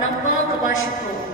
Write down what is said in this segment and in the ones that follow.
Panampa Kabashiko.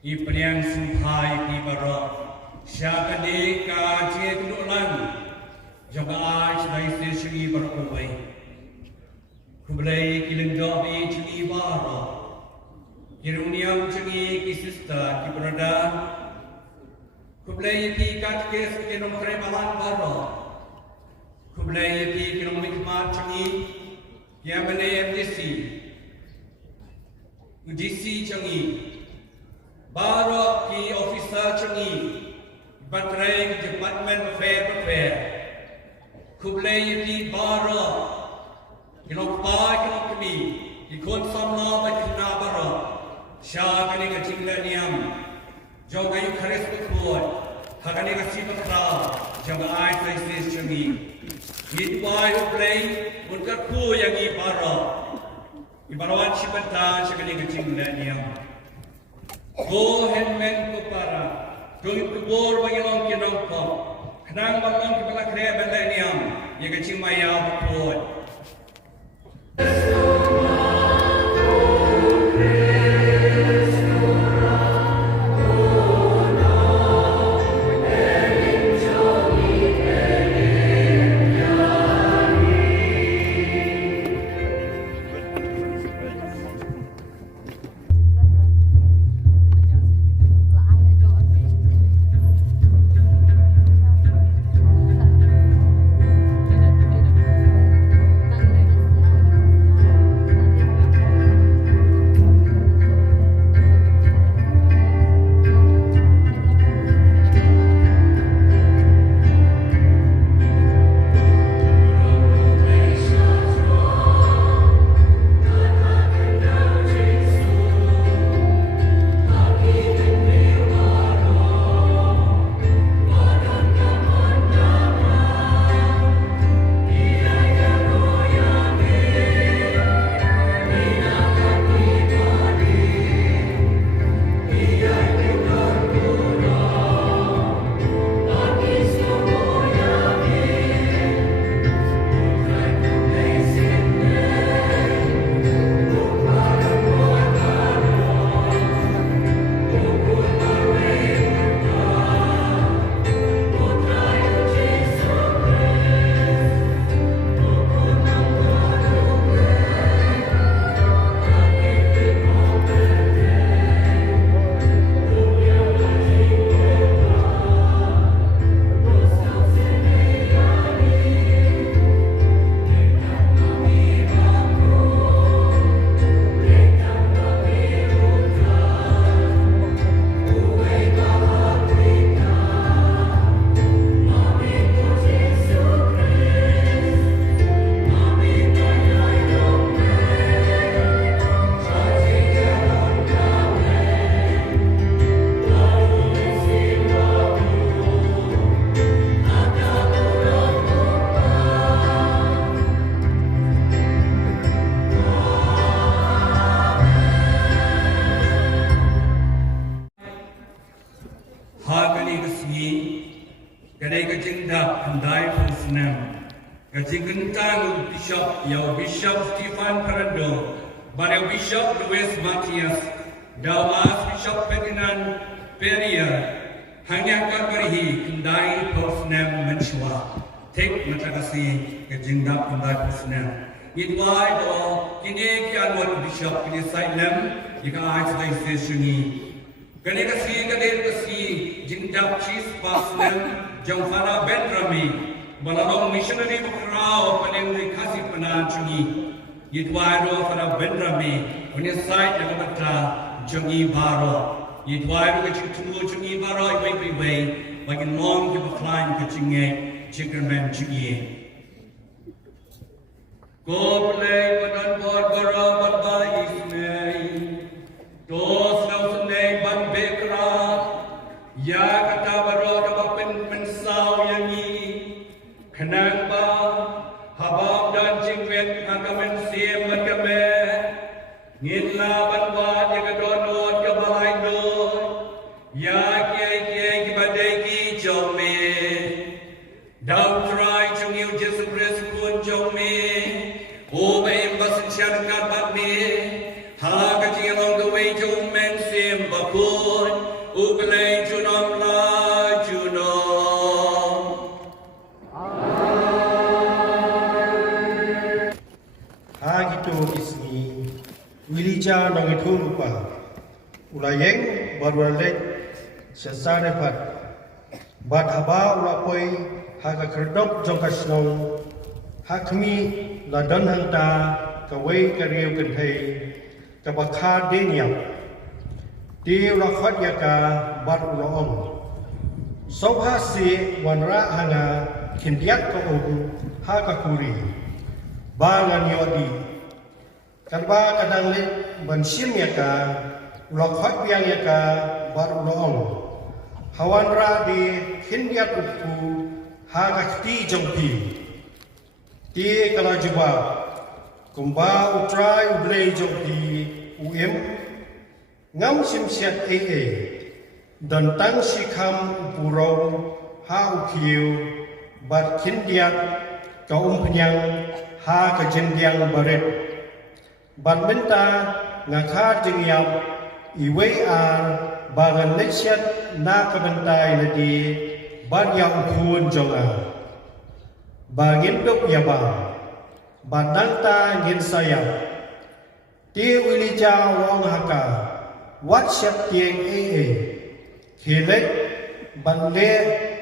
Ipriang sumpai di barok syakade ka cie tulan jaga ai sedai sesi barok kubai kubai kilendo bi cili barok kiruniam cili kisista kibrada kubai ki kat kes kinom prebalan barok kubai ki kinom mikmat cili yamane FDC UDC cili Barok ki officer cengi Batrai Department Fair Kublai ki barok Kinok pa kinok kami Ikon samla ba kina barok Sya kani ka cingla niam Jom kayu karis berkuat Hakani ka si patra Jom ai faisis cengi Mitwai kublai Unkat ku yang i barok Ibarawan si patra Sya kani ka cingla niam Go henmen ko para Dung kubur bagi long kinong ko Kenang bang ki pala kre beleniam Ye kecing maya bukod Kadai kecing dak andai fungsional. Kecing kentang Bishop Stephen Parando, Barang Bishop Louis Matias, Dawas Bishop Ferdinand Peria, hanya kabarihi kendai fungsional mencuat. Tek matakasi kecing dak andai fungsional. Idwai do kini kian Bishop kini Salem, jika ais lai sesuni. Kadai kasi jingdap cheese pasnem. Jom fara bendrami balalong missionary bukrao paling kasih penacungi yitwaro fara bendrami punya site yang bata jungi baro yitwaro kecik tunggu jungi baro ibai bagi long ke baklan kecingnya chikerman jungi ko play badan bor baro badba ismei dos lau senai ban bekra ya kata baro pensau yang ini kenang ba habab dan jingwet akamen siem agame ngitla banwa jaga donot ke balai do ya kiai kibadai ki jome dau try jungiu jesu Christ pun jome o baim basin syarkat bat me ha ka jingalong the way jom men siem bakun ulayeng barwalek sesare pat bat haba ulapoi haga kerdok jongkasnong hakmi ladan hanta kawai kariu kenhei kabakha denyap di ulafat yaka bat ulong sobhasi wanra hanga kindiat ko haga kuri bangan yodi karba kadang le bansim yaka ulafat biang yaka bat ulong hawan ra di kindiat uku haga kti jongpi ti kala juba kumba utrai ublei jongpi ngam simsiat dan tang sikam upurau ha ukiu bat kindiat kaum penyang ha kejendiang baret bat menta ngakar jengiam iwei ar bagan lesyat na kebentai ledi bat yang ukun jonga bagin dok yaba batang ta ngin sayap ti wilija wong haka wat syap tieng hilet banle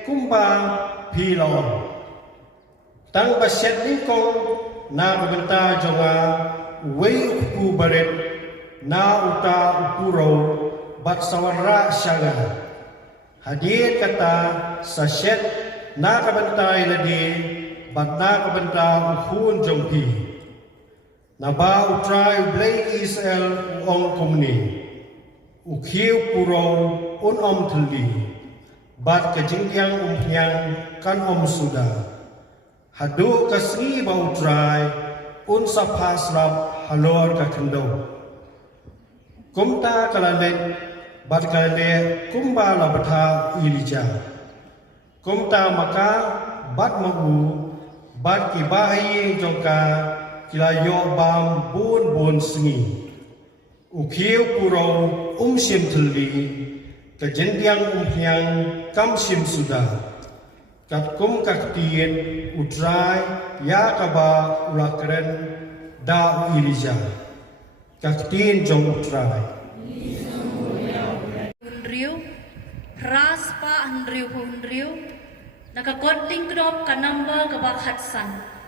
kumba pilon tang basyat lingkong na benta jonga wei ku baret na uta upuro bat sawara syaga hadir kata sasyet na kabentai ladi bat na kabenta ukun jongpi naba utrai blai Israel ong komni ukhiu puro om thli bat kejingkyang umhyang kan suda hadu kasni ba utrai saphas rap halor ka khendo kumta kalalet bat kale kumba labatha ilija kumta maka bat mahu bat ki bahi jongka kilayo bam bun sengi ukhiu puro sim thli kejendiang umhyang kam sim suda kat kum kaktien utrai ya kaba ulakren da ilija kaktien jong utrai hunriu ras pa hunriu nakakonting krop kanamba kabakhatsan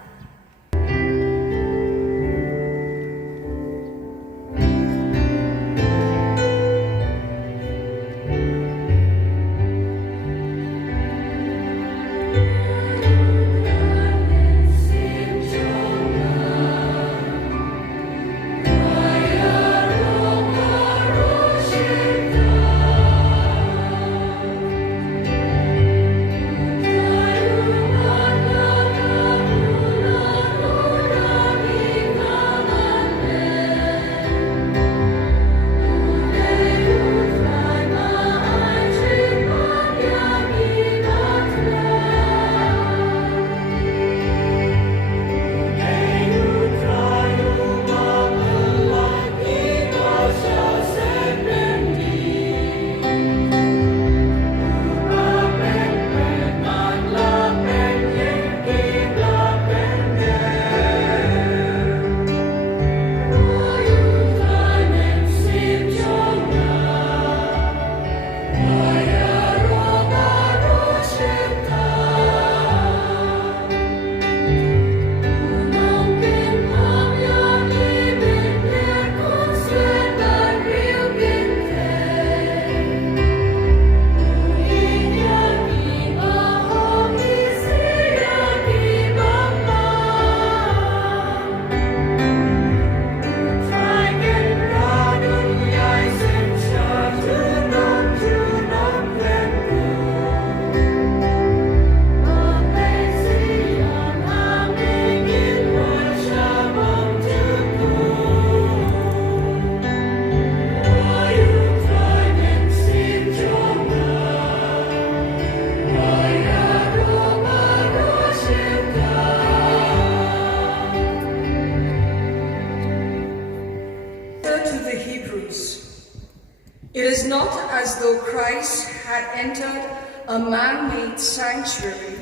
It is not as though Christ had entered a man-made sanctuary,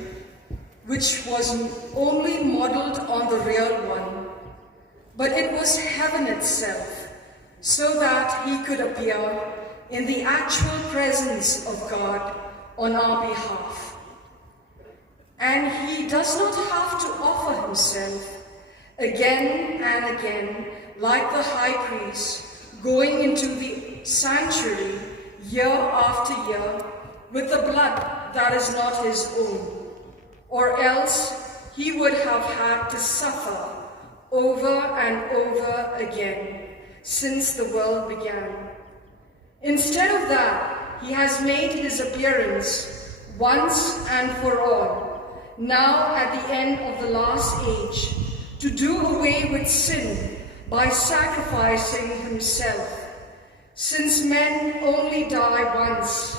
which was only modeled on the real one, but it was heaven itself, so that he could appear in the actual presence of God on our behalf. And he does not have to offer himself again and again like the high priest, going into the sanctuary year after year with the blood that is not his own, or else he would have had to suffer over and over again since the world began. Instead of that, he has made his appearance once and for all, now at the end of the last age, to do away with sin by sacrificing himself. Since men only die once,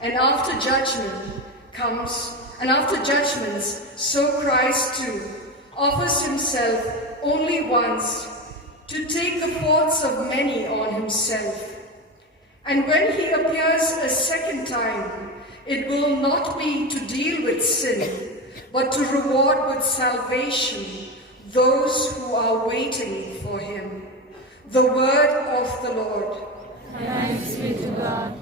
and after judgment comes, and after judgments, so Christ too offers himself only once to take the faults of many on himself. And when he appears a second time, it will not be to deal with sin, but to reward with salvation those who are waiting for him. The word of the Lord. Thanks be to God.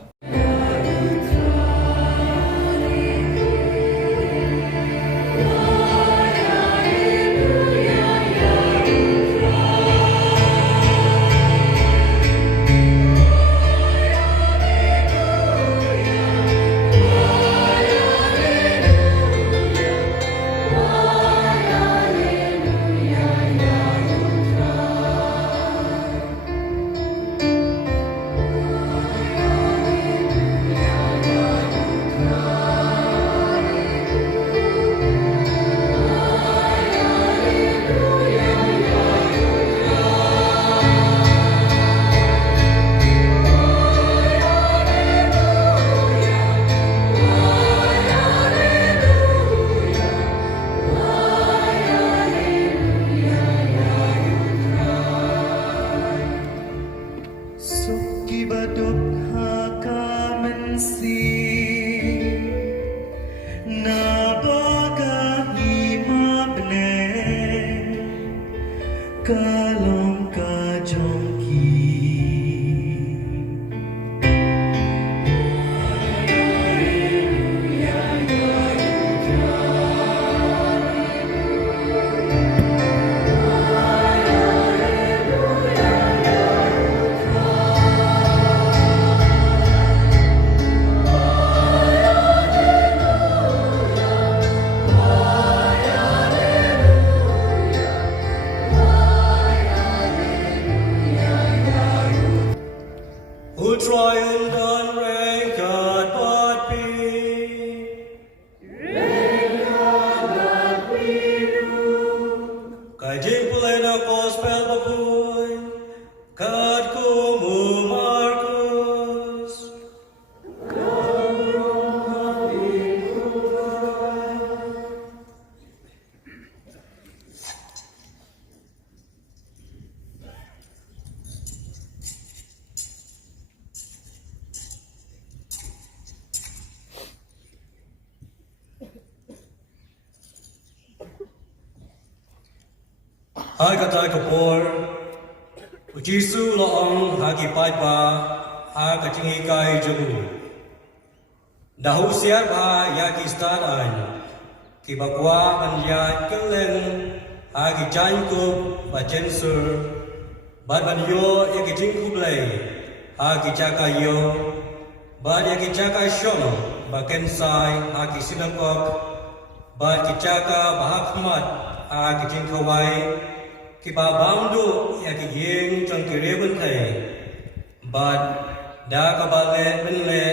Hai katai kapor, Ujisu loong hagi paitba, ha katingi kai jabu. Dahu siar ba yaki stadan, kibakwa anja kelen hagi janku bajensur, badban yo yaki jinku blay, hagi jaka yo, bad yaki jaka shom, bakensai hagi sinakok, bad kijaka bahakmat hagi jinkawai. Kiba bandu ya ki yeng trong ki reben thai bad da ka ba le ben le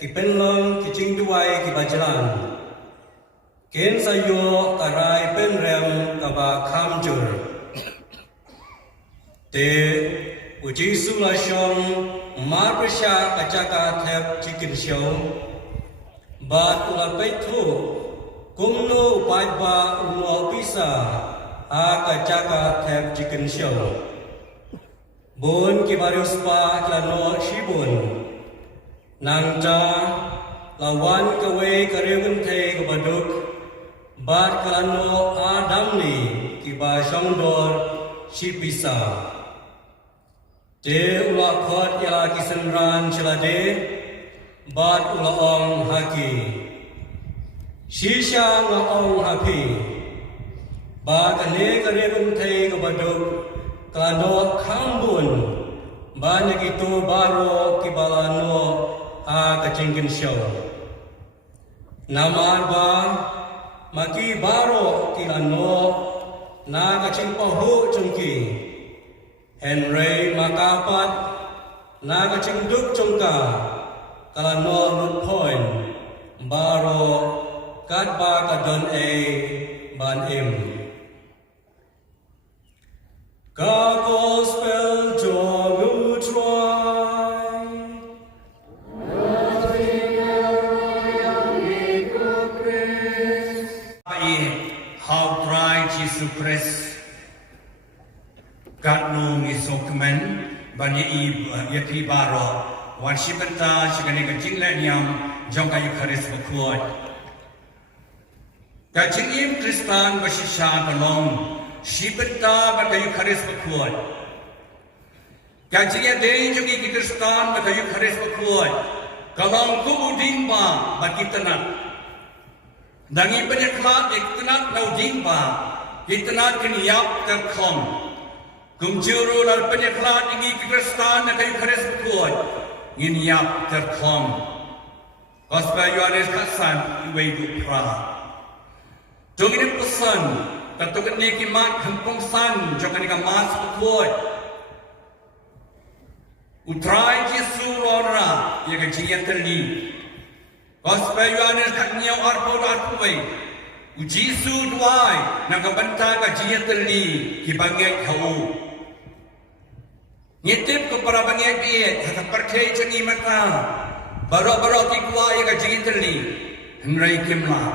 ki pen long ki ching duai ki ba jalan ken sa yo karai pen rem ka ba kham jur te uji su la shom mar prasha ka cha ka thep chikin shom bad ula pai thu kum no pai ba ulo pisa Aka jaka thep chicken show. Bun ki barus pa klano shibun. Nangja lawan kawe karegun the kabaduk. Bat klano adamni ki ba shongdor shipisa. De ula khot yala kisenran celade bat ula ong haki. Shisha nga ong hapi. Ba kane kare kuntay kabadog kalano kambun. Ba nagito baro kibalano ha kacingkin siyaw. Namar ba maki baro kilano na kacing pahu cungki. Henry makapat na kacing duk cungka kalano lut point baro kat ba kadon ban im. Ka gospel jolu try. How try Jesus Christ. God nung isokmen banyi yapi baro warshipenta shigani kajing la nyam jongka yukaris bakuat. Kajing im Kristan basisha kalong shipenta baka yukaris bakuat. Kajing ya day jogi ki Kristan baka yukaris bakuat. Kalong kubuding ba bakitana. Dangi penyeklat iktenat nauding ba iktenat keniyap terkom. Kumjuru lal penyeklat ingi Kristan na kayu kares bukod nginyap terkom. Gospel Yohanes kasan iway dupra. Tungin pesan tatukan ni kimat kampung san jangan ni kamas bukod. Utrai Jesu lora ia kajian terli. Gospel Yohanes katnya arpoi. Ujisu duai nak bantah kajian terli kibangai kau. Nyetip kepada bangai dia kata percaya cengi mata. Baru-baru kikuah yang kajian terli. Henry kimla.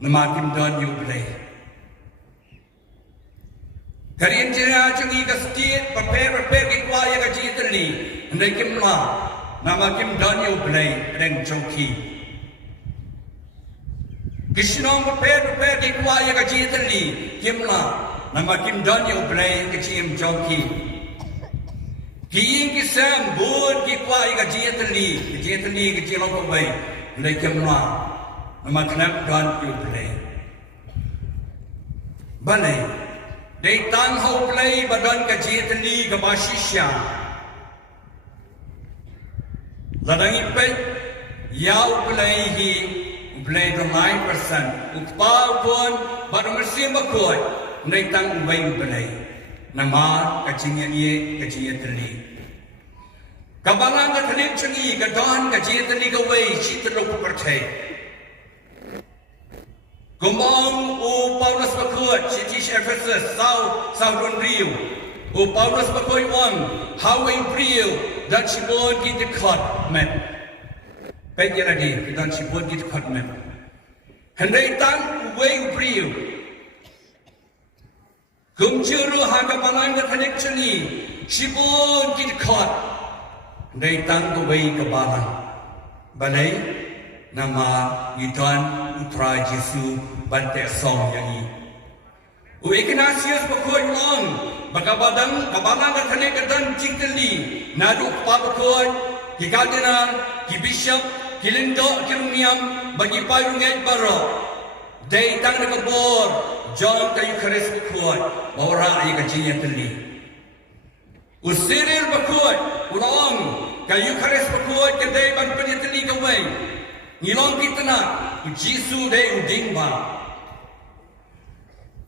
Nama kim don you play. Karian jaya cengi kasih prepare kikuah yang kajian terli. Henry kimla. Nama kim don you play. Reng joki. Kishnong prepare kikuah yang kajian terli. Kimla. Nama Kim Daniel Blay kecim joki. Kiing kisam bud kikwai kajian teli kecil lokong bay. Mulai kemla. Nama kenap Daniel Blay. Balai. Day tang hau Blay badan kajian teli kabasisya. Ladang ipet yau Blay hi Blay 9%. Upau pun baru mesin bakut. Nai tang ubain belai, nama kacingnya ie kacingnya teli. Kabalang katelip cengi kadon kacingnya teli kawai si terlalu percaya. Gomong u Paulus bakut si Tish Ephesus sau Don Rio. U Paulus bakut wang Hawaii Rio dan si bon kita kat met. Baik lagi dan si bon kita kat met. Hendai tang ubai Rio. Kumjuru haga palang ke tanik ceni, sibun kita kot, dari tang kewei ke balang. Balai nama Yudan Utra Jesu bantai song yang ini. Uignatius bakoi long, bagabadang kabalang ke tanik ke dan cingteli, nadu pabakoi, kikadina, kibishop, kilindok, kirumiam, bagi payungai barok. Dari tang ke bor. John kayu keris berkuat, bawa ayah kajian teli. Usiril berkuat, ulang kayu keris berkuat kedai bang penyet teli kawai. Ngilong kita nak, Jesu day uding ba.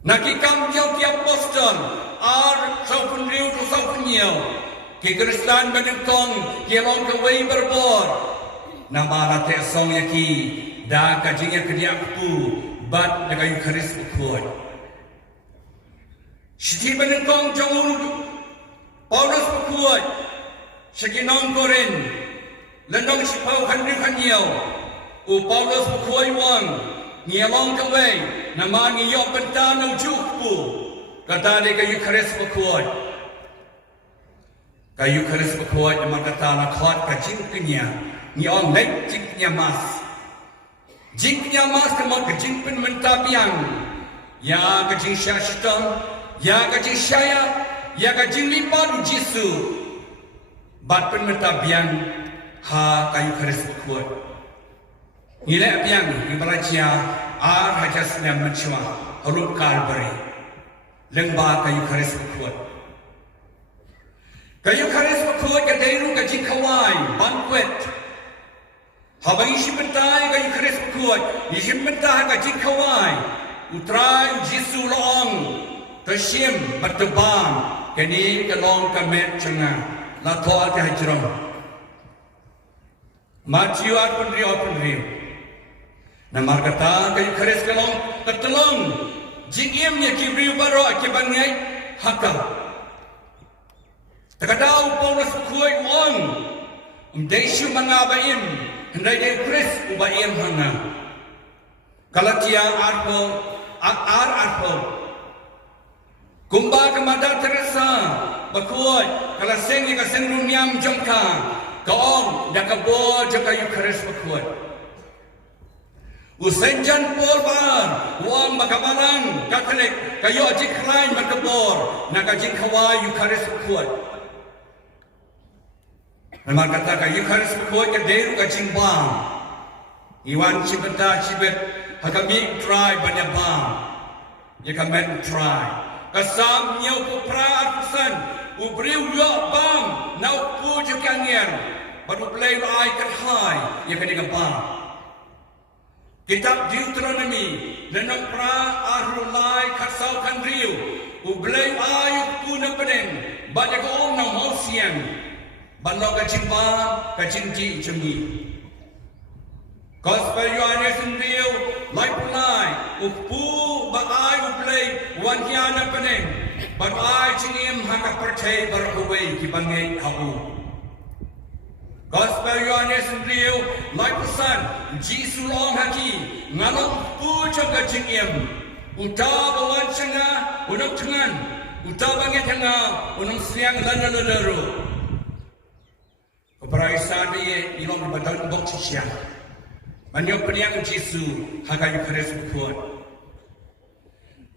Nakikam tiap Boston, saupun riu tu saupun niau. Kekristan benengkong, kilong kawai berbor. Nama latek song yaki, dah kajian kediakku. Bat dengan Eucharis berkuat. Siti benengkong jauh Paulus berkuat. Sekinong koren. Lendong sipau handri kanyau. U Paulus berkuat wang. Ngialong kawai. Nama ngiyok bentanang jukpu. Kata dia ke Eucharis berkuat. Ke Eucharis berkuat. Nama kata naklat kacingkanya. Ngiyong naik cingkanya mas. Jingnya mas kemat kejing pen mentabiang, ya kejing syashtam, ya kejing syaya, ya ka jing lipat Jisu bat penmeta biang ha kayu keris kuat nilai biang ibaratia ar hajas nam menchua huruf kalbari lengba kayu keris kuat kayu keris kuat ka deiru ka jing kawai banquet habang isim bentai kayu keris kuat isim bentai ka jing kawai utrai Jisu loong kasim batubang kini kalong kamet cenga la toa te hajrong Matthew pun rio na markata kay keres kalong katlong jingim nya kibriu baro akibangai hakal takadaw Paulus kuy wong umdesyu mangabaim hendai de kris ubaim hanga Galatia arpo Kumba kemada Teresa bakuat kalau seng ni kaseng runyam jongka kaong dak kabo jaka Eucharis bakuat usenjan polban wang bakabarang Katolik kayo jikrain bakabor nakajin kawa Eucharis bakuat memang kata ka Eucharis bakuat ke deru kajing bang iwan cibeta cibet hakami try banyak bang ya kamen try kasam nyau ku praatsan ubriu yo bang nau ku jekangyer baru play ai kat hai ya kani bang kitab Deuteronomy lenang pra arulai kasau kan riu ublay ai ku na penen banyak ong na mosian banlo ka jimba ka jinji jemi Gospel Yohanes Riu like pulai upu baai uplay wan hiana peneng baai cingim haka percaya berhuwei kibangai habu Gospel Yohanes Riu like pesan Jisu long haki ngalok pu jaga cingim uta bawan cenga unang cengan uta banget cenga unang siang lana-lanaru keperaisan dia ilong badan bok siang Banyak peniang Jisu hakayu keres berkuat.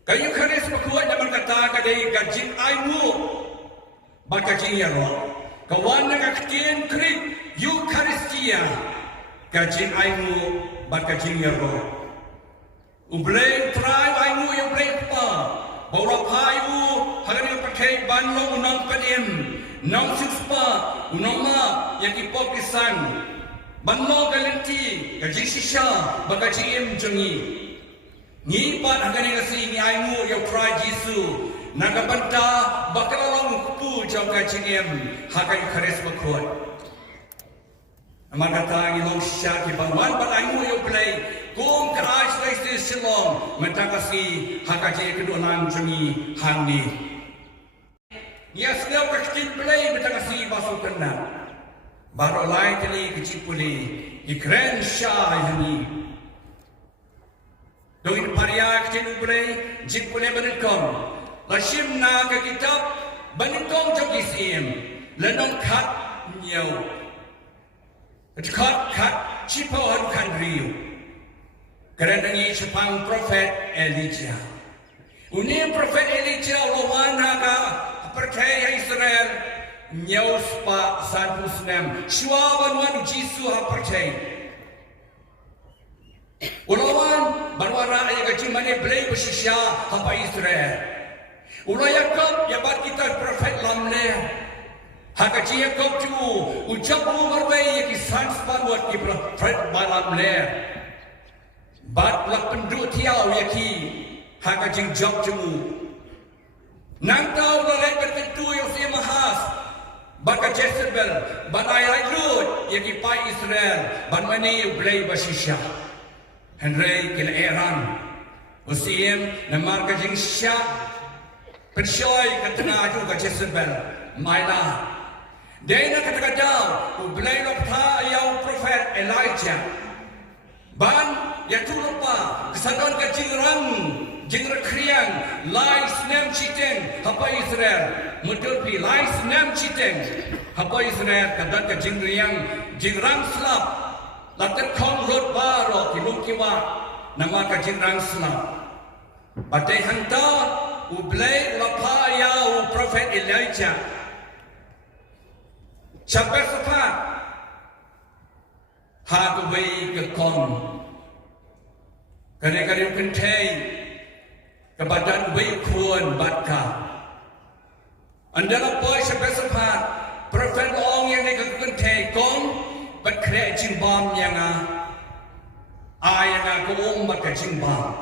Kayu keres berkuat dan berkata kadai gajin aimu bakajin ya roh. Kawan nak kekien krik Eucharistia gajin aimu bakajin ya roh. Ublay try aimu yang blay pa. Bawa payu halaman pakai banlo unang pedim. Nang sispa unang ma yang ipokisan. Banlo galanti gaji sisha bagaji im jengi ni pat hagani ngasi ni aimu yo try Jisu naga banta bakalong pu jong gaji im hagai khares bakot amana ta ngilong sha ki bangwan pat aimu yo play kum krais lai silong metagasi hagaji kedunan jengi hangni yes leo kastin play metagasi basukanna baru lain kali kecil pulih ikran syah ini. Dengan pariak kecil pulih jip pulih berikam. Lasim na ke kitab berikam jok isim. Lenong kat nyau. Kat cipau harukan riu. Kerana ini sepang Prophet Elijah. Ini Prophet Elijah lawan naga percaya Israel. Nyaus pa sanpus nam shuaban wan Jisu ha percaya ulawan barwara ay gaji mane blay bersisya hapa Israel ulayakob yabat kita prophet lamle ha gaji yakob tu ucap umarway yaki sans panwat ki prophet balamle bat lak penduk tiaw yaki ha gaji job jemu nang tau lalek bertentu yosi mahas Baka Jezebel, ban ayat Lut, yaki pai Israel, ban mani blay basisya. Henry kila Iran, usiem na marka jing sya, persyoy katanga aju ka Jezebel, maila. Dena katakadaw, ublay lokta ayaw Prophet Elijah. Ban yatulog pa, kasadon ka jingrang, kriang, lai snem chiteng, hapa Israel. Mutul pi lai senam citeng hapa Israel kadat ka jingrang slap latar kong rot baro kilung kiwa nama ka jingrang slap batai hanta ublay lapa ya prophet Elijah. Sampai sepat hagway ke kon. Kadang-kadang kentai kebadan way kuan batka. Anda boy sampai sepat prophet ong yang ni kentai kon bat kre jimbam yang ayang aku bat jimbam.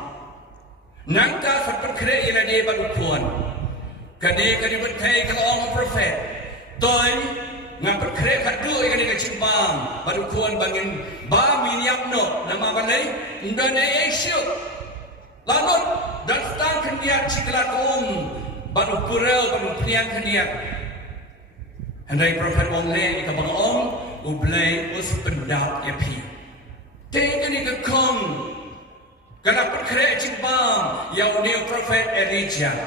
Nangka sampai kre ila dia bat kuan. Kadang-kadang kentai kalau ong prophet toy ngapet kre kadu yang ni jimbam bat kuan bangin ba minyak no nama balai ndane Asia. Lalu dan setang kendiat ciklat baru purel baru priang kendiat. Hendai prophet ong le ni kabang ong ublay us pendap yapi. Tengah ni kekong kana perkere jimbam yang ni prophet Elijah.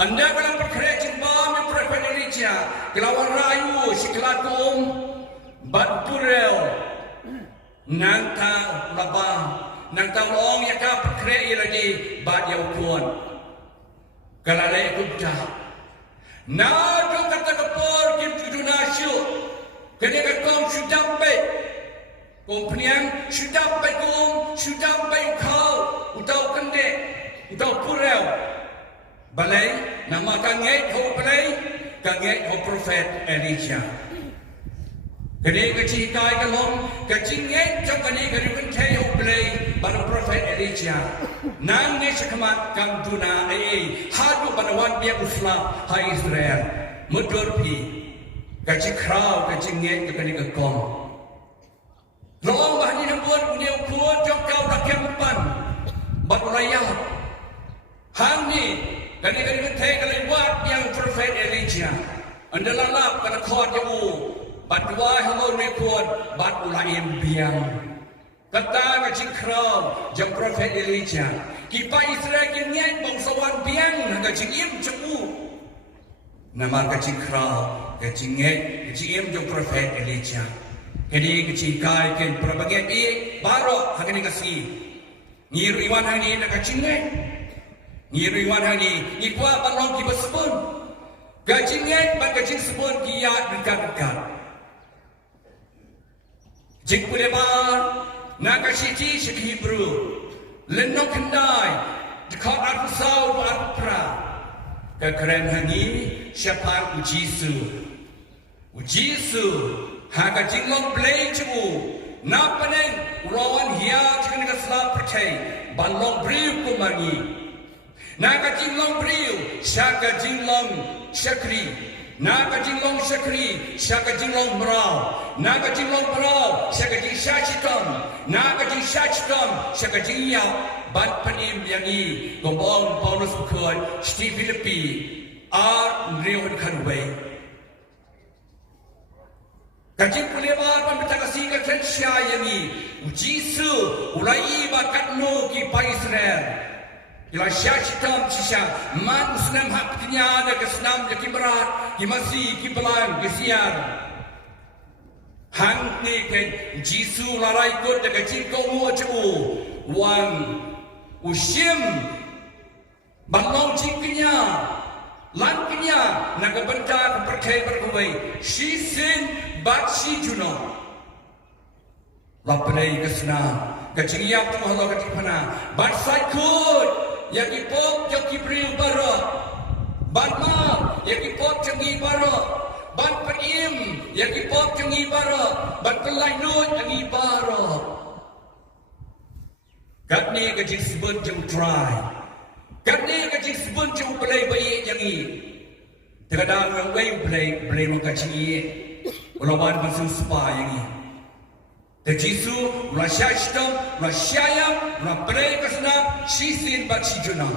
Anda kana perkere jimbam ni prophet Elijah kelawan rayu ciklat bat purel nangta labang nangta ong ya ka perkere lagi bat yau kuan kalale kubja na do kata kapor kim tu nasyo kene ka kom sudah pe kompriang sudah pe kau utau kende utau purel balai nama kangai kau balai kangai kau prophet Elijah. Kini kecil kai kalom kecil ngai jam kini kari bentai oblay baru prophet Elijah. Nang ni sekamat kam tuna hadu banawan biak uslah hai Israel mudur pi kecil krau kecil ngai kini kekom. Long bahani nambuat ni ukuan jom kau rakyat pan baru raya. Hang ni kini bentai kali buat yang prophet Elijah. Anda lalap kena kuat jauh. Badwai hamau nekod bad ulaim biang. Kata kacing kram jam prophet Elijah. Kipa Israel kinyai bangsawan biang kacing im cepu. Nama kacing kram kacing im jam prophet Elijah. Jadi kacing kai ken perbagian baru hangni kasih. Ngiru iwan hani nak kacing ngiru iwan hani ikwa balong kiba sebun. Kacing bad kacing sebun kiat dekat-dekat. Jik boleh bar, nak kasih cik Hebrew, lenok kendai, dekat aku saud aku pra, kekeren hani siapa ujisu, haka jinglong play cebu, nak panen urawan hiya jika nak selap percay, balong beriu kumangi, nak jinglong beriu, syaka jinglong syakri. Naga jinglong syakri, syaka jinglong merau. Naga jinglong merau, syaka jing syachitam. Naga jing syachitam, syaka jing yap. Ban panim yang ni, gombong Paulus bukan, Steve Philippi, Rewan Kanway. Kajing pulebar pambita kasih kakan syaya ni, ujisu, ulai bakat no ki pa Israel. Ila syachitam sisha man senam hak tinya ada kesenam jaki berat ki masih ki pelan ki siar hang ni ken jisu larai kot de kacing ko mu chu wan ushim banglong ciknya lan kinya naga benta perkai berkuai shi sin bat shi juno laplay kesenam kacing yap tu Allah kacing pana bat saikut yang ipok yang kibril barok ban ma yang ipok cengi barok ban penim yang ipok cengi barok ban pelai nut cengi barok kat ni kajing sebut jauh dry kat ni kajing sebut jauh belai baik yang ni terkadang yang baik belai orang kacing ulawan masuk spa yang ni Tejisu, Rasya Shtam, Rasyayam, Rabrei Kasnam, Shisin Bakshijuna.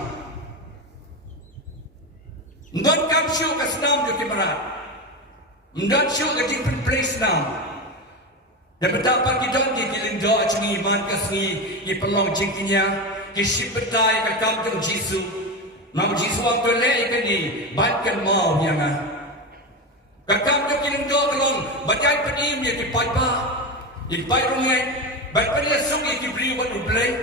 Ndon Kapshu Kasnam Joki Marat. Ndon Shu Gajipin Place now. Dan betapa kita kilindo acungi iman kasni, ipelong jingkinya, kisipetai kakamtang Jisu. Nam Jisu ang tole ikani, batkan mau yang kakamtang kilindo kalong, bagai penim ya kipaipa. Ipai rungai, baik pada esok yang diberi buat ublay,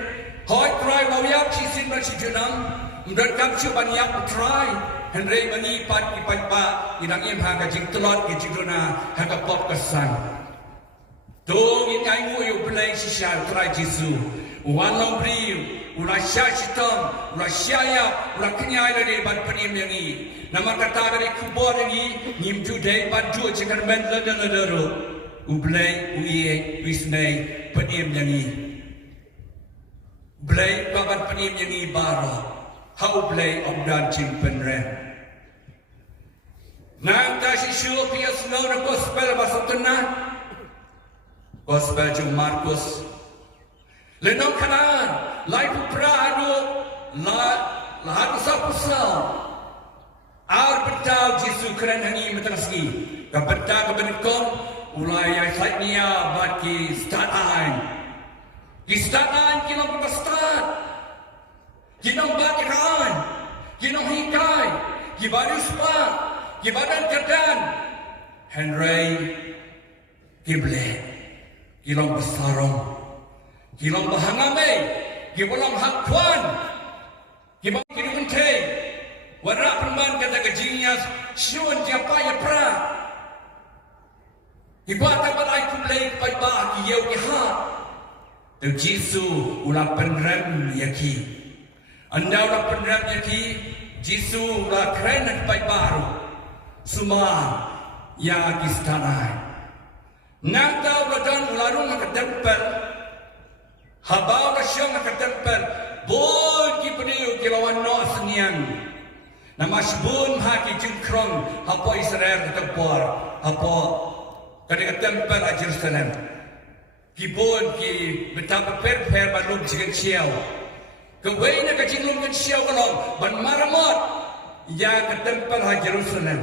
hoi try lawyap cisin bercijunam, Mereka cuba niat try Henry mengipat ipat pak Inang imha kajing telot kajing dona Haka pop kesan Tung ingai nguyu belai sisya try Jisu Walau beriu Ulah syashitam Ulah syayap Ulah kenyai dari ban penim yang ini Nama kata dari kubur yang ini Nyimju dari baju Jika men lada-lada Ublay uye wisnay penim yang ini Blay babat penim yang ini bara Hau blay omdan jing penren Nang kasi syul pia snow na gospel basok tenang Gospel jung Markus Lenong kanan Lai puprado Lahat usap-usap Ar betal Jisu keren hangi metanski Kapenta kebenikon Ulai ay sait niya Bat ki statain Ki statain kinong kapastat Kinong batikan Kinong hingkay Kibadus pa Kibadan kerdan Henry Kible Kilong besarong Kilong bahangame Kibolong hakwan Kibang kinukente Warak perman kata kejinyas Syuan tiapa ya pra Ibata balai kublai pai ba ki yeu ki ha Tu Jisu ulah penrem yaki Anda ulah penrem yaki Jisu ulah keren pai baru Semua ya kistanai Nang tau ulah dan ulah rumah ke tempel Habau ulah syong ke tempel Boy ki pediu ki lawan no seniang Nama sebun haki jengkrong Apa Israel ketempor Apa Kadang tempel a Jerusalem Kibun ki betapa per balum jigan siau Kewainya ka jinglum kan siau kalong Ban maramot Ya ke tempel a Jerusalem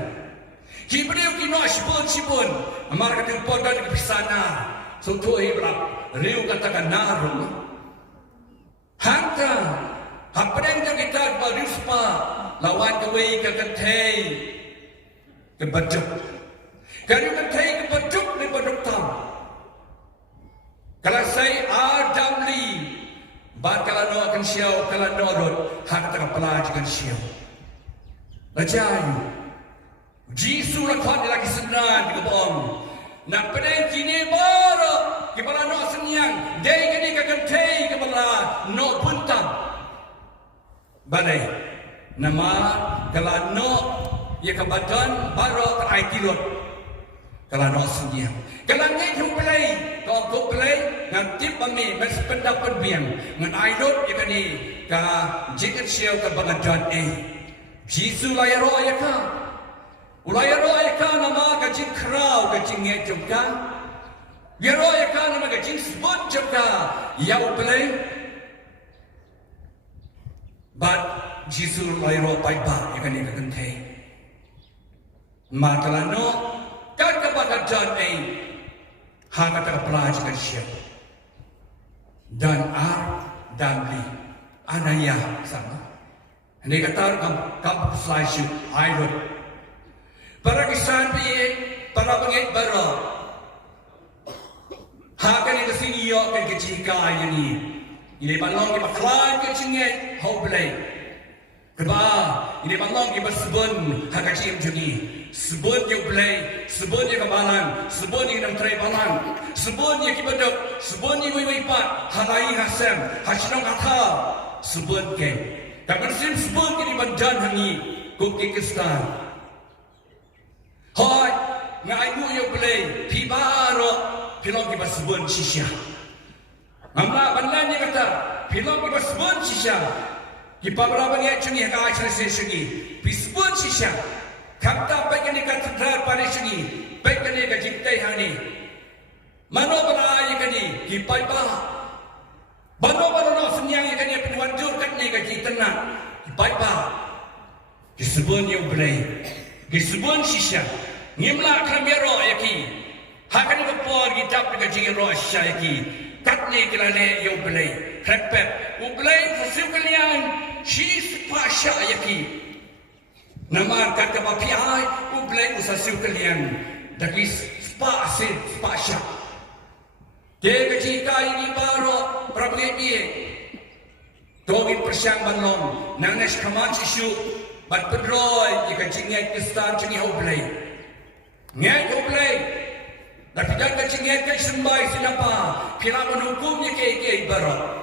Kibuniu ki no sibun Amar ka tempel kan ke pisana So tuhi berap Riu katakan narum Hanta Hapadang ka kita Barispa Lawan kewai ke kentay Kebaduk Kari kentay kebaduk ni baduk tam Kalau saya Adam li Bat kalau no akan siau Kalau no rot Hak tak pelaj akan siau Lajayu Jisu lakon lagi senan di kebong Nak pedang kini baru Kepala no senyang Day kini kentay kepala no puntam Balai Nama Kalau no Ya kebadan baru kerai kilot Kalau no senyang Kalau ni jumpai Kau kau play Nanti kami Bersependapat biang Ngan aidot Ya kani Ka Jikat siau ke bangadan Jisu layar roh ya ka Ulayar roh ya ka Nama kajing kerau Kajing ngejum ka Ya roh ya ka Nama kajing sebut jum ka Yau play But Jisu layar roh baik-baik Ya kani kekentay Makalah no Kan kebangadan Hanya tak pelajaran siap Dan dan li Anaya sama Ini kata kamu selesai Airut Para kisan piye Para pengit bara Hakan yang kesini Yok kan kecika ini Ini balong kita klan kecingit Hau belai Keba Ini balong kita sebun Haka cim juni Sebut yang belai, sebut yang kebalan, sebut yang nam terai balan, sebut yang kibadok, sebut yang wiwipat, halai hasem, hasilong kata, sebut ke. Tak bersim sebut ke di bandan hangi, kuki kistan. Hoi, ngaimu yang belai, pibaro, pilong kibat sebut sisya. Amla bandan yang kata, pilong kibat sebut sisya. Kipat berapa ni acungi haka acara sesegi, bisebut sisya. Kata baik ni katedral pada sini, baik ni kajintai hani. Mano berai kani kipai bah. Mano no senyang kani penwanjur kat ni kaji tenang. Kipai bah. Kisebun yang berai. Kisebun sisya. Ngimla kramiero yaki. Hakan kepor kitab kaji ro syaki. Kat ni kelale yang berai. Krepet. Ublai fasil kalian. Shis pasha yaki. Nama kata papiai ublai usasiu kalian dagi spa syak. Dia kecika ini baru problem dia. Togin persiang banlong, nangnes kaman sisu, bat pedroy, jika jingai kestan jengi hoblay. Ngai hoblay, tapi dan kecingnya ke sembai sinapa, kira menhukumnya ke barat.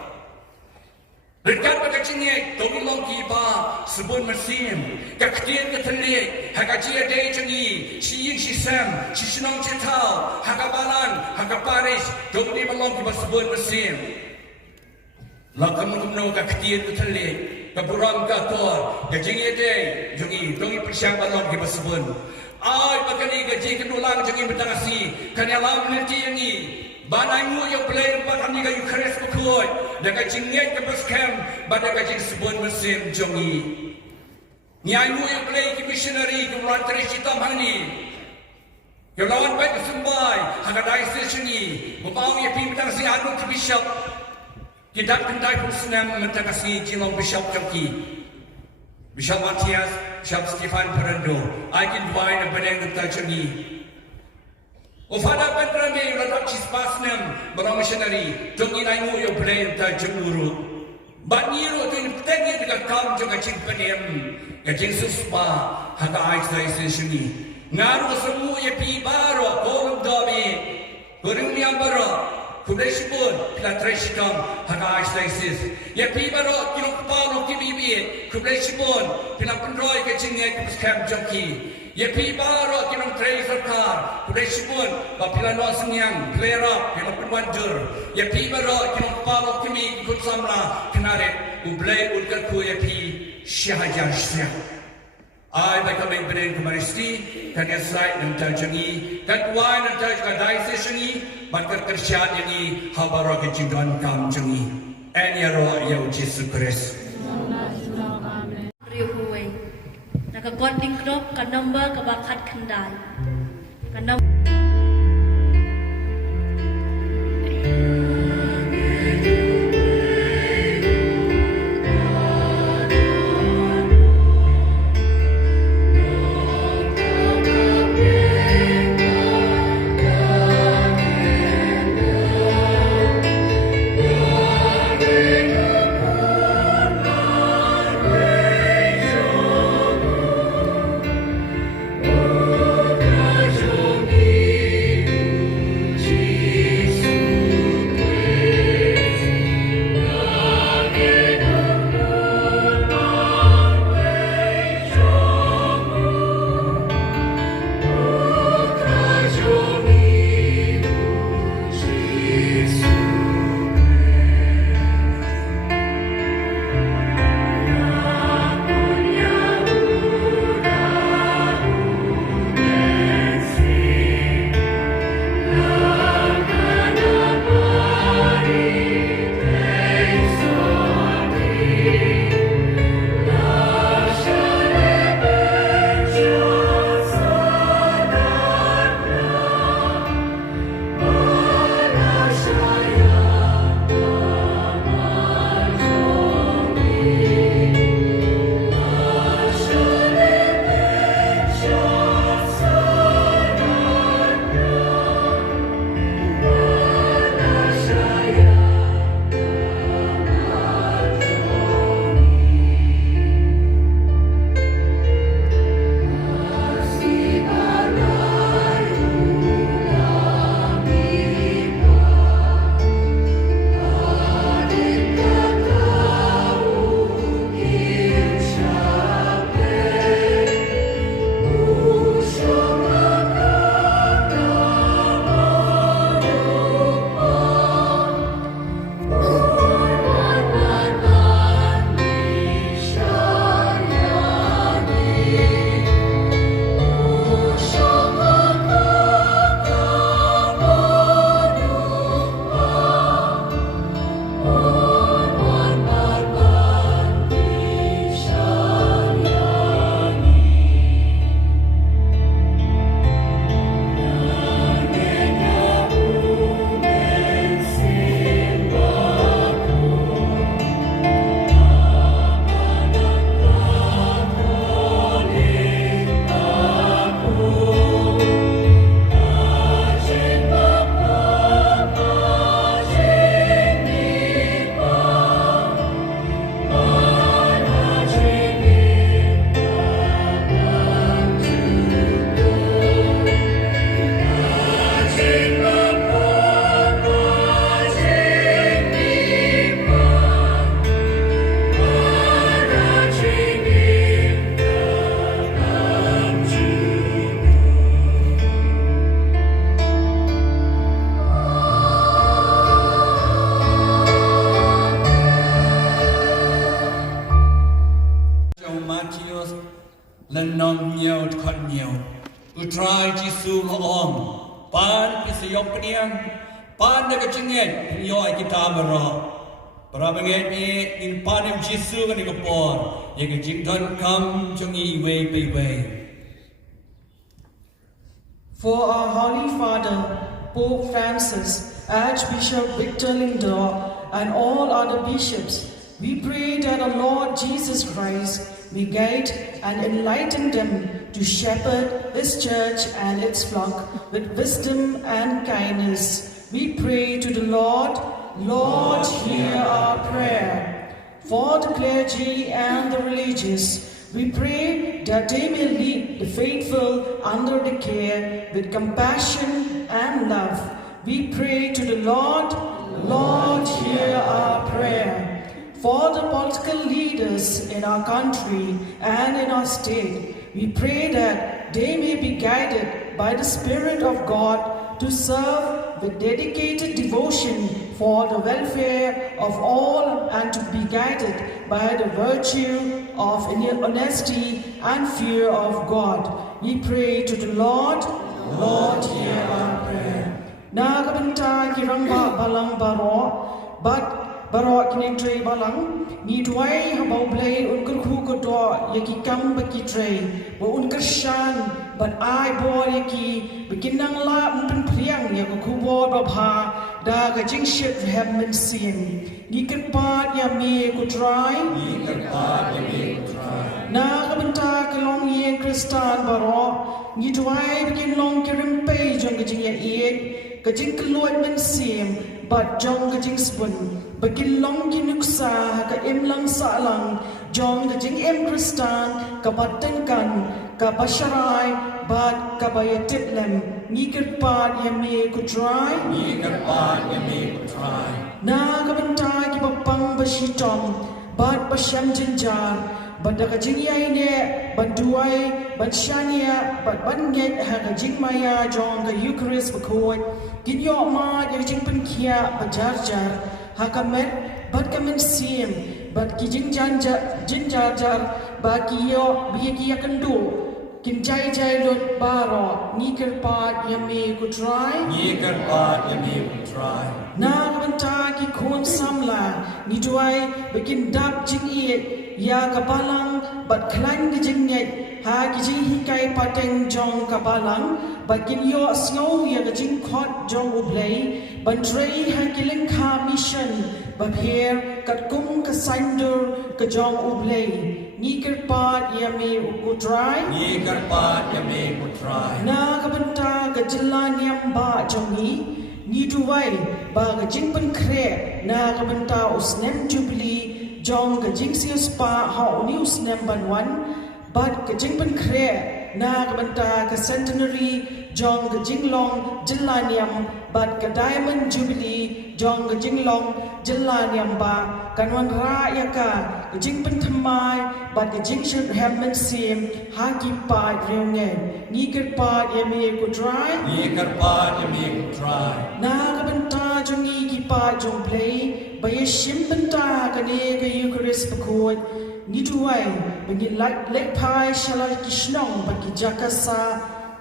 Berkat kecingnya, togin long kiba, sebun mesin, kaktian ketelik, hakaji ada jengi, siying sisam, sisinong cetau, hakabalan, hakaparis, togin balong kiba sebun mesin. Lakam mengenau kaktian ketelik, keburam kator, kecingnya ada jengi, togin persiang balong kiba sebun. Ay bagani gaji kedulang jengi betangasi kanyalam nanti yangi banai mu yang play pakan ni gayu keres kukoi dan gaji ngek ke bascam pada gaji sebun mesin jengi nyai mu yang play ki missionary ke luar teris hitam hani yang lawan baik kesembai hanga diocese ni membawa ya pi betangasi anu ke bishop kita kendai pusnam betangasi jilong bishop jengi Bishop Matias, Bishop Stefan Perendo, Agin Wine and Benang Tajani. Ufada Petrami, Radap Chispasnam, Bala Missionary, Tongi Naimu, your blame Tajamuru. But Nero to Tengi to come to a chimpanem, a Jinsuspa, Haga Isolation. Naru Samu Yapi Baro, Kolum Domi, Gurumia Baro. Kubleshipun, Pilatreshikam, Haga Isolation. Yapi Baro, Kilopalo Kibibi, Kubleshipun, Pilapundroy, Kaching, Scam Junkie. Yapi Baro, Kilom Tracer Car, Kubleshipun, Papilano Sinyang, Plera, Pilapunwander. Yapi Baro, Kilopalo Kimi, Kutsamra, Kanaret, Uble, Ulkaku, Yapi, Shahajar Siang. Ay kami beren kemaristi kan yasai dan tajangi kan tuai dan taj kadai sesini bakar kerjaan ini habaro kecintaan kam jengi eniaro yau Yesus Kristus. Riuhuwe. Nakagoding krop ka number ka bakat kendai. Ka Jesu laong pan pisayok peniang pan na kacingit yo ay kita baro para banget ni in pan ng Jesu kan ikapor yung kacington kam chung iwe peiwe. For our Holy Father, Pope Francis, Archbishop Victor Lindor, and all other bishops, we pray that our Lord Jesus Christ may guide and enlighten them to shepherd His church and its flock with wisdom and kindness. We pray to the Lord, Lord, hear our prayer. For the clergy and the religious, we pray that they may lead the faithful under the care with compassion and love. We pray to the Lord, Lord, hear our prayer. For the political leaders in our country and in our state, we pray that they may be guided by the Spirit of God to serve with dedicated devotion for the welfare of all and to be guided by the virtue of honesty and fear of God. We pray to the Lord, Lord, hear our prayer. Nagabanta kirangba balang baro, but Barok kini tray balang ni duai habau blay unker hu ko do yaki kam baki tray bo unker shan but I bo yaki beginang la unpen priang ya ko kubo do bha da ga jing ship have been seen ni kan pat ya me ko try na ka benta ka long ye kristan baro ni duai begin long kirim pay jong ga jing ya e ka jing kloit men sim but jong ga jing spun Bagin long kinuksa ka lang sa lang jong ka jing kristan ka batenkan ka basharai bat ka bayatip lem ni kerpat yame ku try na ka bantay ki papang basitom bat basyam jinjar bat ka jing yai ne banduai bat shania bat banget ha ka jing maya jong ka eucharist bakoi kin yo ma ya jing penkia bajarjar Hakamet, bat kamen sim, bat ki jinjar, bat ki yo, biye ki yakandu, kin jai lot baro, ni kerpat yame ku try, na kabanta ki kon samla, ni duai, bikin dap jing iet, ya kabalang, bat klan ki jing net, ha ki jing hikai pateng jong kabalang, bat kin yo snow ya ka jing kot jong ublay, ban tray ha ki lengka mission, bat here kat kum ka sandur ka jong ublay, ni kerpat yame ku try, na kabanta ka jalan yam ba jongi, ni duai ba ka jing pen kre, na kabanta usnem jubilee, jong ka jing sius pa ha uni usnem ban wan, bat ka jing pen kre, na kabanta ka centenary, jong ka jing long jilaniam, bat ka diamond jubilee, jong ka jing long jilaniam ba, kanwan ra yaka, ka jing pen thamai, bat ka jing should have been sim, ha ki pa reungen, ni kerpat yame ku try, na kabanta jong i ki pa jong play, baya shimpenta ka ne ka Eucharist bakot, ni duai bagi lek pai shalal kishnong bagi jakasa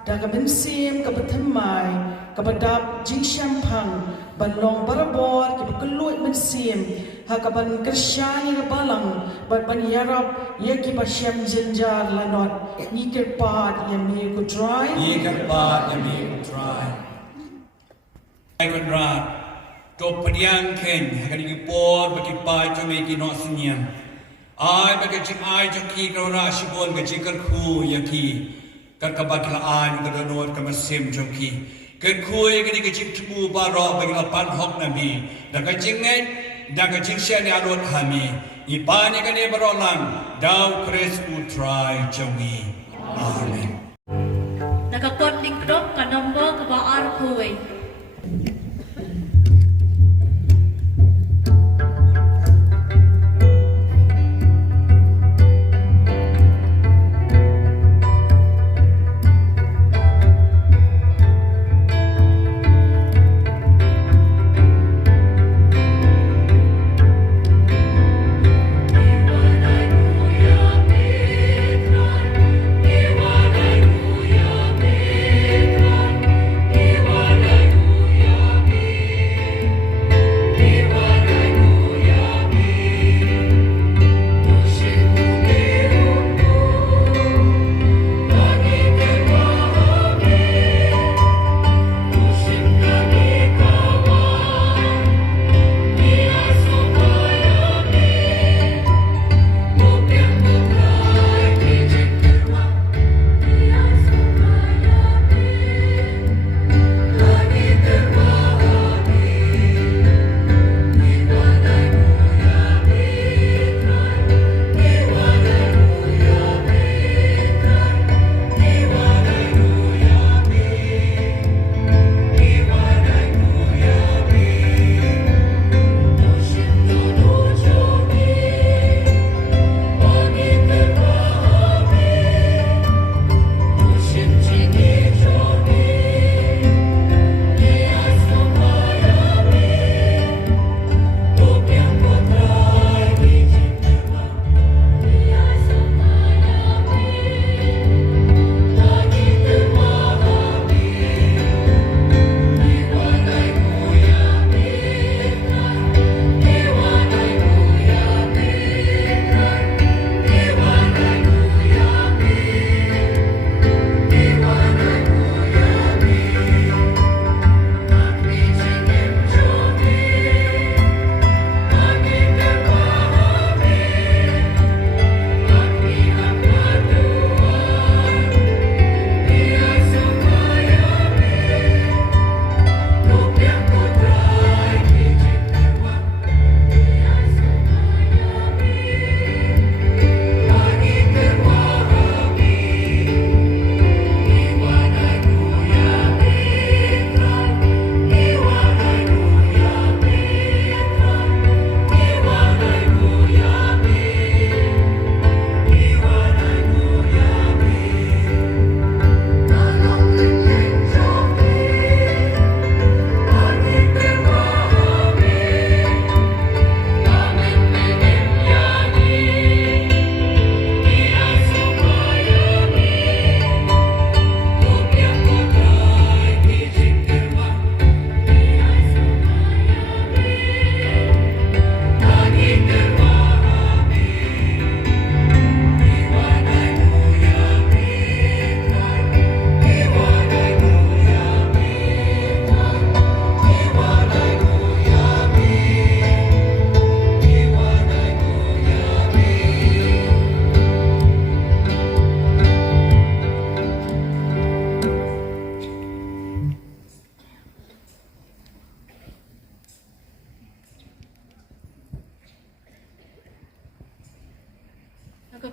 daga bensim ka batamai ka badap jing shampang balong barabor ka bakeluit bensim ha ka ban kersyani ka balang bat ban yarap ya ki basyam jenjar lanot ni kerpat yame ku try Iwan to padiang ken hakani por bagi pai to me ki no sunyam ai bagi jing ai jong ki ka ra shibon ga jing ku yaki kat ka bakla ai ga donot ka masim jong ki kat ku ye ga ni jing tu ba ro bagi la pan hok na mi da ga jing ngai da ga jing sha ni adot hami I pa ni ga ni baro lang daw kres u try jongi amen Nakakot ning krop ka nombor ka baar kuwe. Iwan ay kuya Petra,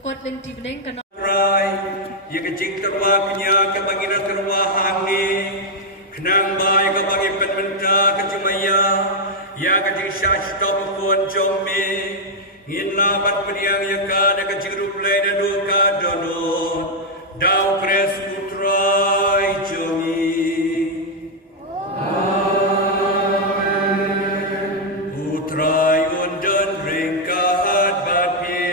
kot len ti beneng kan Rai, ya kecing terwa punya kebangina terwa hangi, kenang bay kebagi penmenta kecumaya, ya kecing syash top kuan jombe, ngin labat pediang ya kada kecing ruplay dan duka donon, dau kres putrai jomi. Putrai undan ringkat bapi.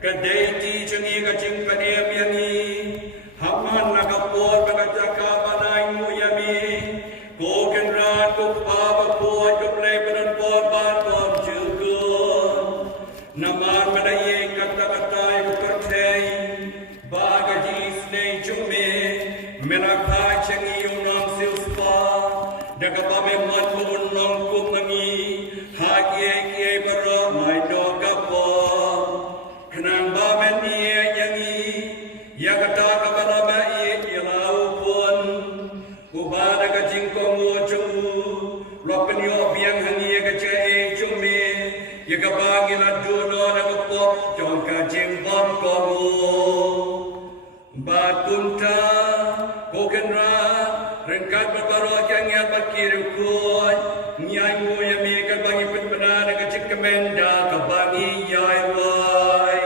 Kadai jangi kacing paniam yangi, haman nakapor bagajaka banai mu yami, ko kenran ko papa ko ko play banan por ban por jugun, naman manaye kata kata ko pertei, bagaji snei chume, menakha changi unam silspa, dagabame man unam kumangi, hagie kie baro mai do kapo. Kenang bamen ia yangi, ya kata kabarama ia ialau pun, ubada kacing komo jemu, lopen yo biang hangi ya kacai cumi, ya kabangi laduno na kapok, jong kacing bom komo, batunta, kokenra, rengkat berbaro yang ya bakir kuat, nyai mu ya mi kabangi penbenar na kacing kemenda, kabangi yai wai.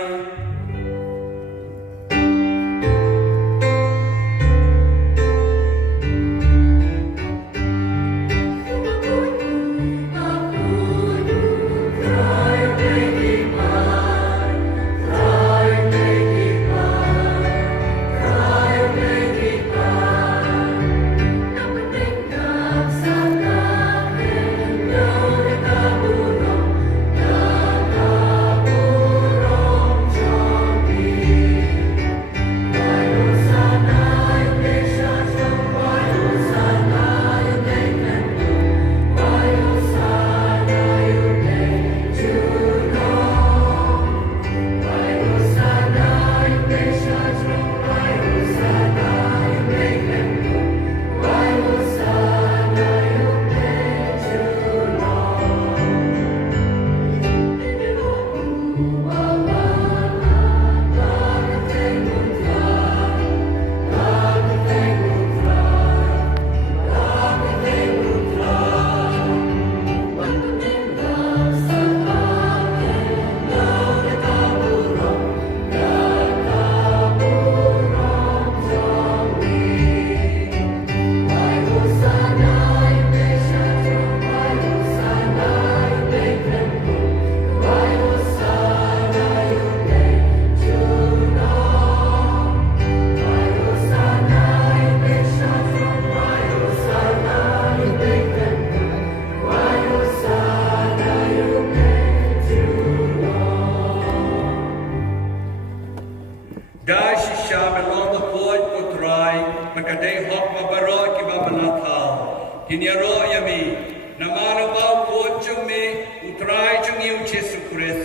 Makadai hok mabaro ki bamanakal. Kinyaro yami. Namano bau kochumi utrai chungi uchesu kures.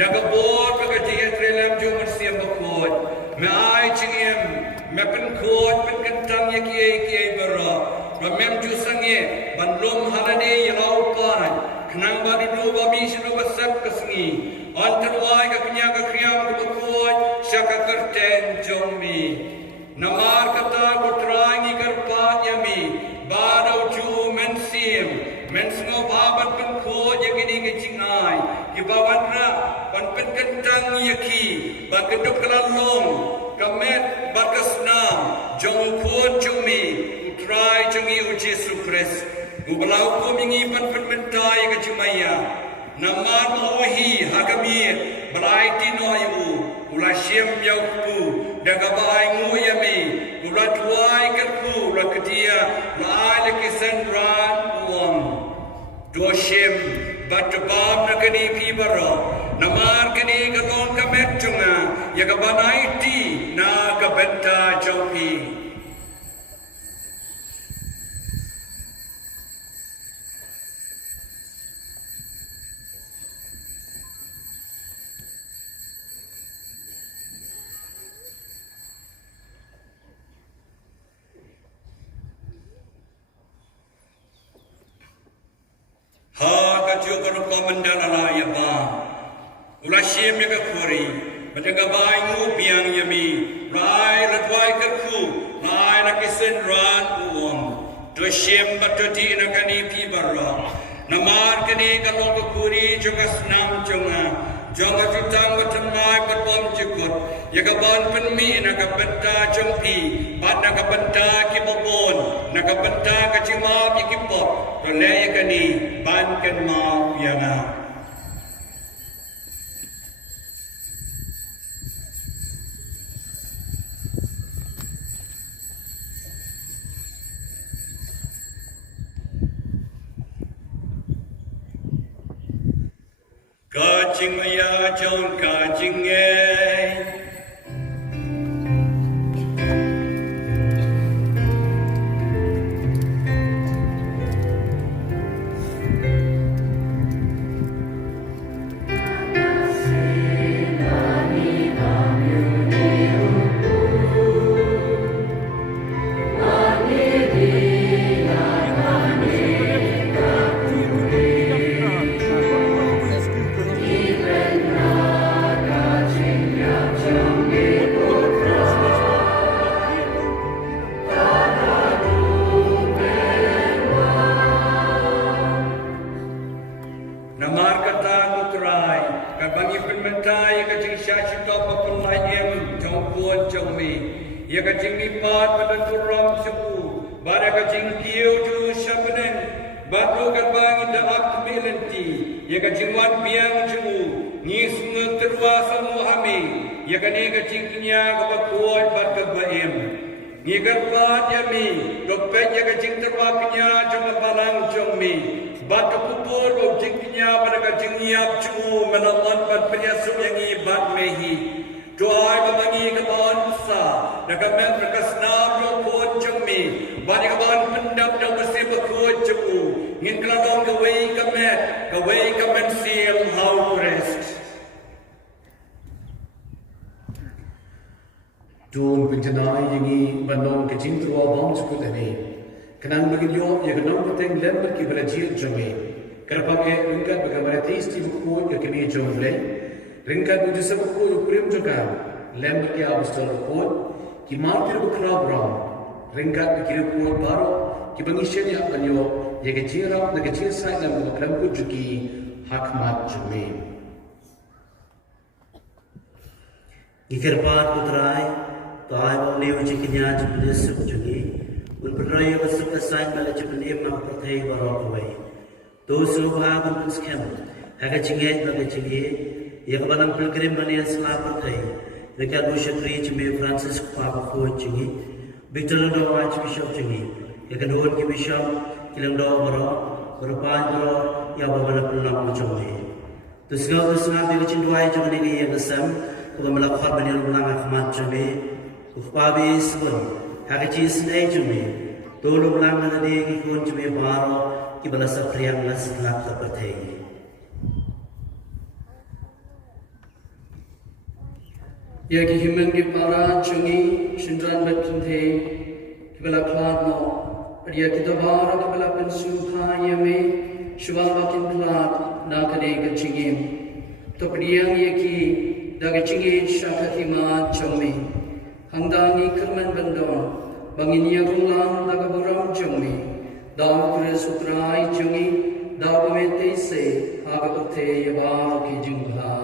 Dagabor bagaji etrelam jumur siam bakot. Me ai chingiem me pen kot pen kentang yaki baro. Ramem jusange banlum halade yalau kan. Kenang baru babi sinu basak kesengi. Antarwai ka kenyaga kriam bakot syaka kerten jomi. Namar kata kutrangi karpat yami, barau ju mensim, mensngo babat pengko yakini kecingai, kibawan ra, pan penkentang yaki, ban keduk kelalong, kamet bakasnam, jong kuon cumi, utrai cungi uji supres, ubalau ko mingi pan penmentai kecumaya, namar mauhi hakamir, balai tinoyu, ulah syem yauku, dagabai nguyami, ulah tuai kerpu, ulah ketia, lai lekisan ran uang. Dua syem, batebab nakani pibara, Namar kini galon kamet junga ya kabanai ti na kabenta jopi. Ha kaju kanu komandala ya ba. Ulashim ya kuri. Menjaga bayi ngu biang yami. Rai latwai kerku. Rai nakisen ran uong. Doshim batoti nakani pibara. Namar kani kalong kuri juga senam jonga. Jonga jutang batamai berbom jukut. Ya kaban penmi nakabenta jompi. Bat nakabenta kibobon. Nakabenta kacimap ikipop. Toleh kani ban kan mau yana. Kajing ya jon kajing Namar kata mutrai, kabangi penmentai kajing syashi topa penlayem jongkuan jongmi. Ya kajing nipat badan kuram sepu, bara kajing kiu ju syapenen, batu kabangi daak kemilenti. Ya kajing wan biang ju, ngis ngeterwa samuhami. Ya kani kajing kinya kabakuat bat kabaim. Ngigarpat yami, dokpet ya kajing terwa kinya joma palang jongmi. Batu kupur objeknya pada kajing nyiap cu menawan bat penyasup yang ibat mehi. Doa kemangi kebawan sa, nagamen berkasnam rokon jengmi. Banyak kebawan pendap dan mesti berkuat cu. Ngin keladong kawai kemen seal how rest. Tuan penjenai yang bandong kajing terwa bang cukup ini. Kenang bagilyo ya kenang peteng lembar ki berajil jome. Kerapake ringkat bagamara tisti buku ya kini jomle. Ringkat buju sebuku ya kurim juga. Lembar ki abustol buku ki martir bukra bram. Ringkat kiri buku baru ki bangisyan ya banyo ya kecira na kecil sai lam bakram ku juki hakmat jome. Ikerpat putrai taai bawne uji kinya jupne sub juki. Unperaya besuk kesain bala jepun imam pertai barawai. Dosu bahagun penskem. Haga cinget baga cinget. Ya kebalang pilgrim mania selah pertai. Dekat busyakri cimi Francis Papa Ford cinget. Victor Londo Archbishop cinget. Ya kedua ki bishop kilang do baraw. Berpan baraw ya babala pulang ucapnya. Tusgau tusnga bila cinduai jangan ini yang kesam. Kalau melakukan banyak ulang akhmat jami. Ukpabi sebut. Hagaji senai jumi, tolong lang na di kikun jumi baro kibala sa priyang laslak tapatay. Ya kihiman kipara chungi shindran batinte kibala kladno, ya kita baro kibala pensumpa yame shubaba kinklad na kane kachingim. To priyang yaki dagachingi shakakima chumi. Hangdangi kerman bandon, banginia gulang nagaburam jumi, daw kure sutrai jungi, daw kumete se, hagapate yabao ki jungha.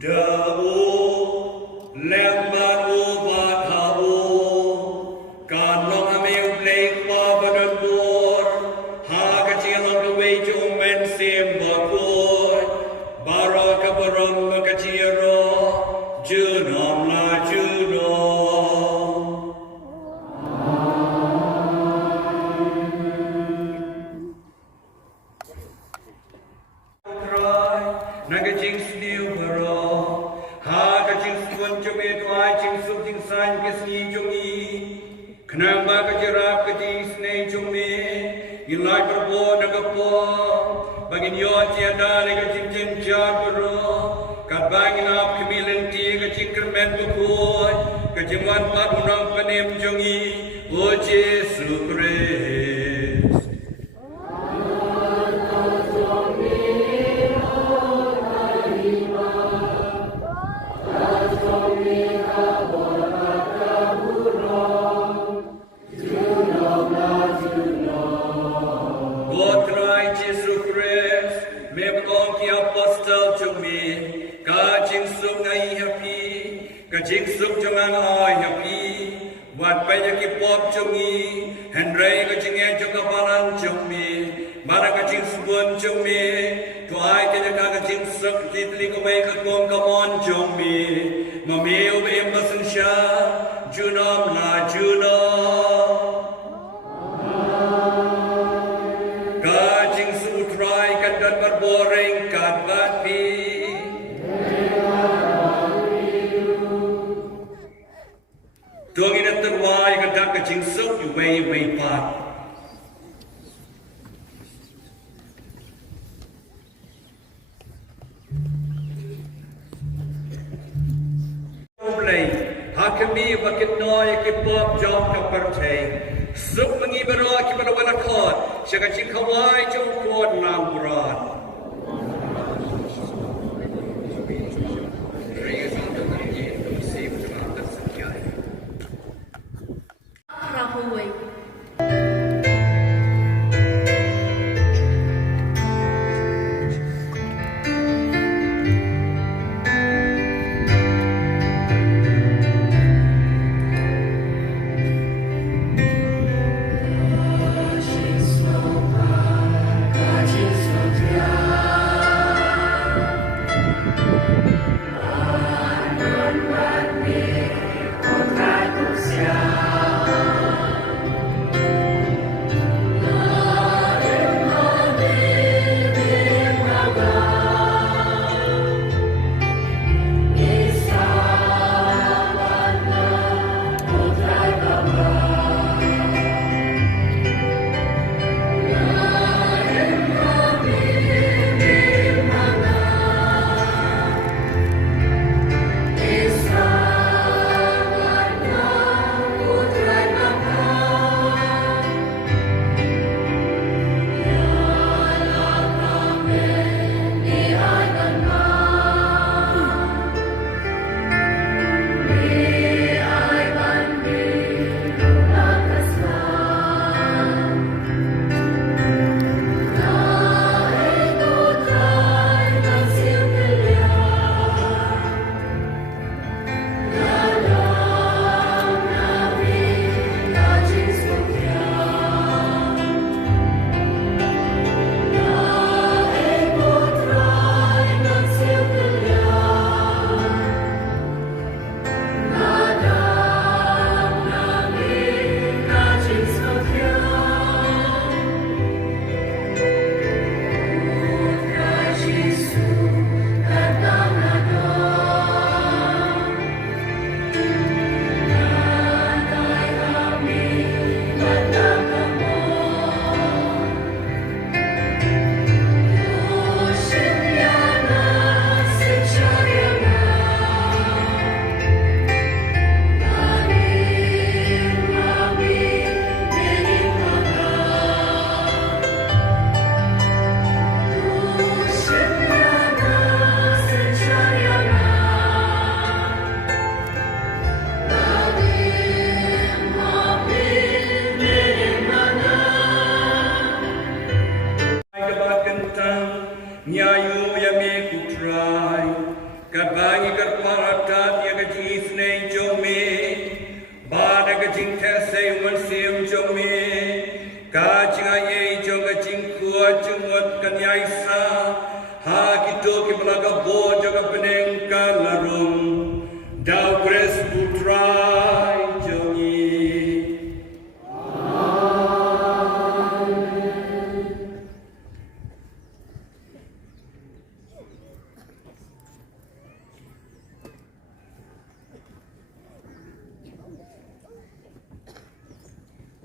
Dawo lembat ubat hawo, kanong ame ublek babadan bor, hagacil ang gaway jumen sim bakor, baraka baram makachiro, junam la juno. Sung Jame Twai Ching Sung Ting San Kisni Jungi Kanang Baga Jirap Kati Snei Jumi Ilai Berbo Nagapo Bagin Yo Tiada Lega Jing Jing Jabro Kat Bangin Ap Kemilin Ti Ka Jing Kermen Bukoi Ka Jing Wan Pat Unang Panim Jungi O Jesu Christ Jing suk jangan oi happy wat paya ki pop chungi henry ka jinge joka balan chumi mara ka jing subun chumi to ai ke ka jing suk titli ko mai ka kom ka mon chumi mami ob em basun sha junom la juno ka jing su try ka dat bar boring ka bat pi Tuang ina terwai ka dak ka jing suk yu wei pat. Oblay, hakami bakit noy ki pop jom ka perche. Suk mangi bero ki bero wala khot, siya ka jing kawai jom khot lang brad.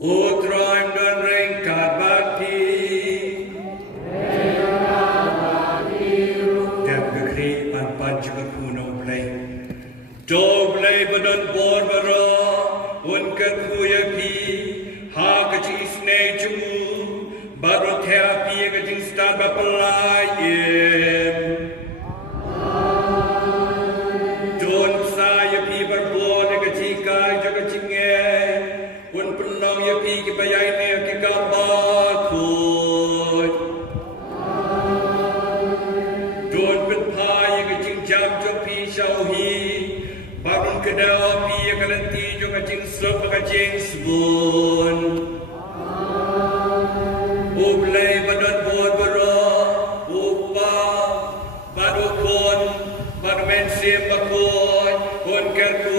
Utraim dan ringkat bakti. Dan kekri pan juga kuno blay. Do blay badan bor baro. Unker kuyaki. Ha kecik isne cemu. Baru terapi kecik start bapelayan. Don saya pi berbuat kecik kai jaga cingeng. Un penang ya pi kibayai ne kikabakut. Don penpai kecik jam jopi syauhi. Barun kedau pi kalanti jo kecik sup kecik sebun. Ublay badan buat bero, upa, baru kon, baru mensim bakun, kon kerku